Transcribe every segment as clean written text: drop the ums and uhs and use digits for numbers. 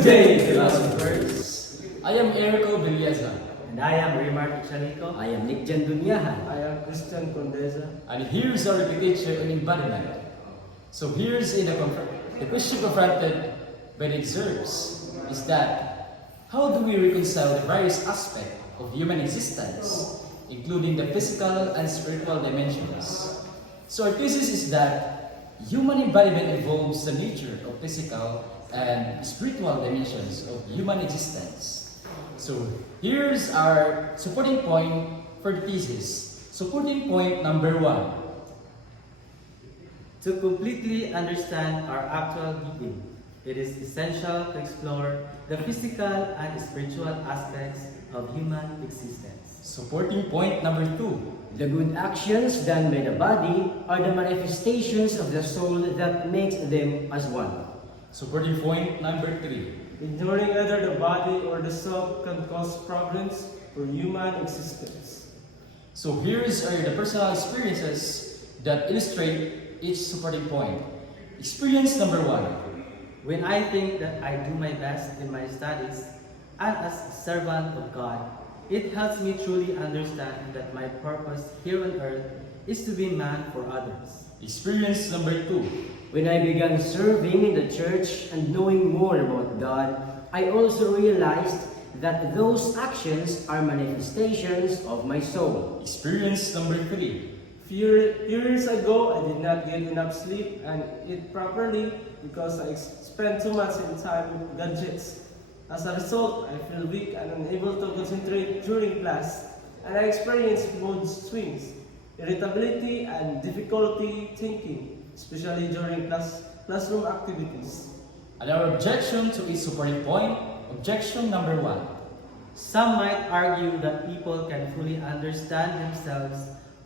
Good day, philosophers! I am Erico Villeza, And I am Repetitio. I am Nick Dunyahan. I am Christian Condesa. and here's our repetitio on embodiment. So here's the question confronted by the excerpts is that how do we reconcile the various aspects of human existence, including the physical and spiritual dimensions? So our thesis is that human embodiment involves the nature of physical and spiritual dimensions of human existence. So here's our supporting point for the thesis. Supporting point number 1. To completely understand our actual being, it is essential to explore the physical and spiritual aspects of human existence. Supporting point number 2. The good actions done by the body are the manifestations of the soul that makes them as one. Supporting point number 3. Ignoring either the body or the self can cause problems for human existence. So here's the personal experiences that illustrate each supporting point. Experience number 1. When I think that I do my best in my studies and as a servant of God, it helps me truly understand that my purpose here on earth is to be man for others. Experience number 2. When I began serving in the church and knowing more about God, I also realized that those actions are manifestations of my soul. Experience number 3. Few years ago, I did not get enough sleep and eat properly because I spent too much time with gadgets. As a result, I feel weak and unable to concentrate during class, and I experience mood swings, irritability, and difficulty thinking, especially during classroom activities. And our objection to each supporting point. Objection number 1. Some might argue that people can fully understand themselves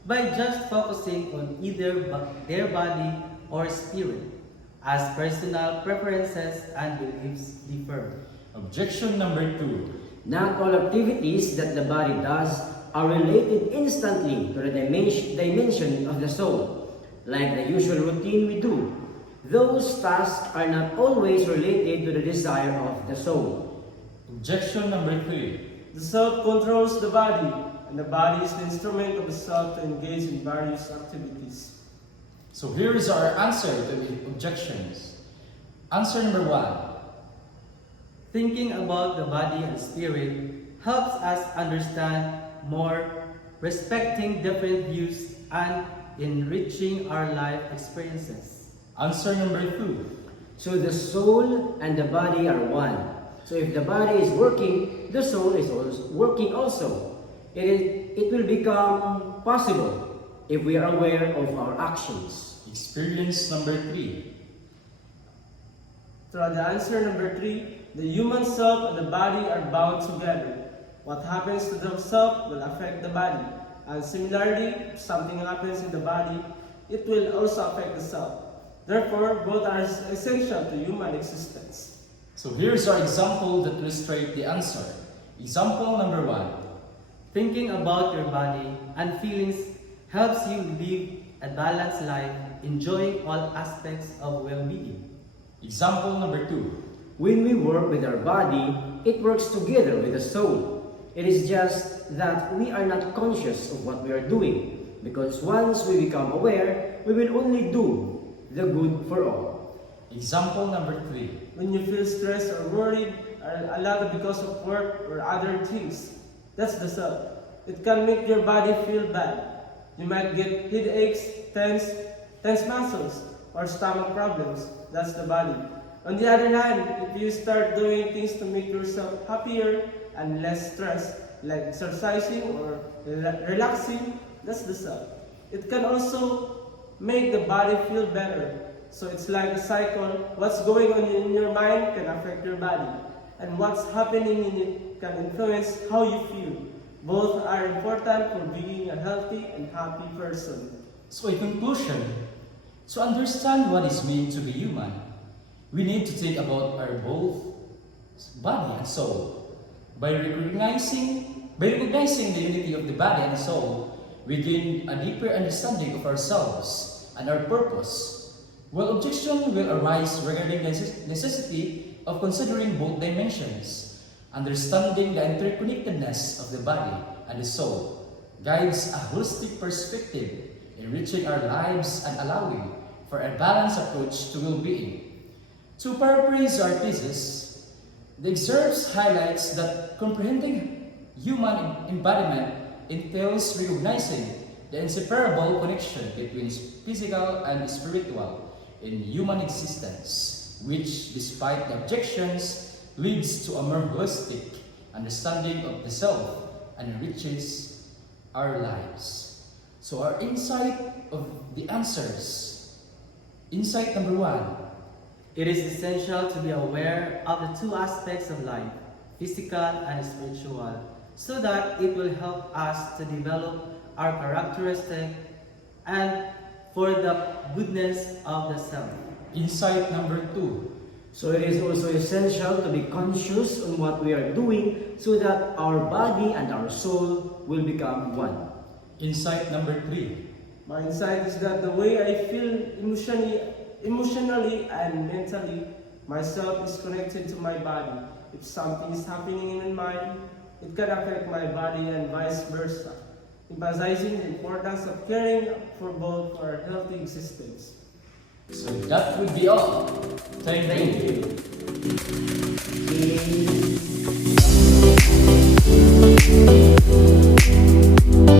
by just focusing on either their body or spirit, as personal preferences and beliefs differ. Objection number 2. Not all activities that the body does are related instantly to the dimension of the soul, like the usual routine we do. Those tasks are not always related to the desire of the soul. Objection number 3. The self controls the body, and the body is the instrument of the self to engage in various activities. So here's our answer to the objections. Answer number 1. Thinking about the body and spirit helps us understand more, respecting different views and enriching our life experiences. Answer number 2. So the soul and the body are one. So if the body is working, the soul is also working also. It will become possible if we are aware of our actions. Experience number 3. To the answer number 3, the human self and the body are bound together. What happens to the self will affect the body, and similarly, if something happens in the body, it will also affect the self. Therefore, both are essential to human existence. So here's our example that illustrates the answer. Example number 1. Thinking about your body and feelings helps you live a balanced life, enjoying all aspects of well-being. Example number 2. When we work with our body, it works together with the soul. It is just that we are not conscious of what we are doing, because once we become aware, we will only do the good for all. Example number 3. When you feel stressed or worried, a lot because of work or other things, that's the self. It can make your body feel bad. You might get headaches, tense muscles, or stomach problems. That's the body. On the other hand, if you start doing things to make yourself happier and less stressed, like exercising or relaxing, that's the self. It can also make the body feel better. So it's like a cycle. What's going on in your mind can affect your body, and what's happening in it can influence how you feel. Both are important for being a healthy and happy person. So in conclusion, to understand what it means to be human, we need to think about our both body and soul. By recognizing the unity of the body and soul, we gain a deeper understanding of ourselves and our purpose. Well, objection will arise regarding the necessity of considering both dimensions. Understanding the interconnectedness of the body and the soul guides a holistic perspective, enriching our lives and allowing for a balanced approach to well-being. To paraphrase our thesis, the excerpt highlights that comprehending human embodiment entails recognizing the inseparable connection between physical and spiritual in human existence, which, despite the objections, leads to a more holistic understanding of the self and enriches our lives. So our insight of the answers. Insight number 1. It is essential to be aware of the two aspects of life, physical and spiritual, so that it will help us to develop our characteristic and for the goodness of the self. Insight number 2. So it is also essential to be conscious on what we are doing so that our body and our soul will become one. Insight number 3. My insight is that the way I feel emotionally and mentally, myself is connected to my body. If something is happening in my mind, it can affect my body and vice versa, emphasizing the importance of caring for both for a healthy existence. So that would be all. Thank you. Okay.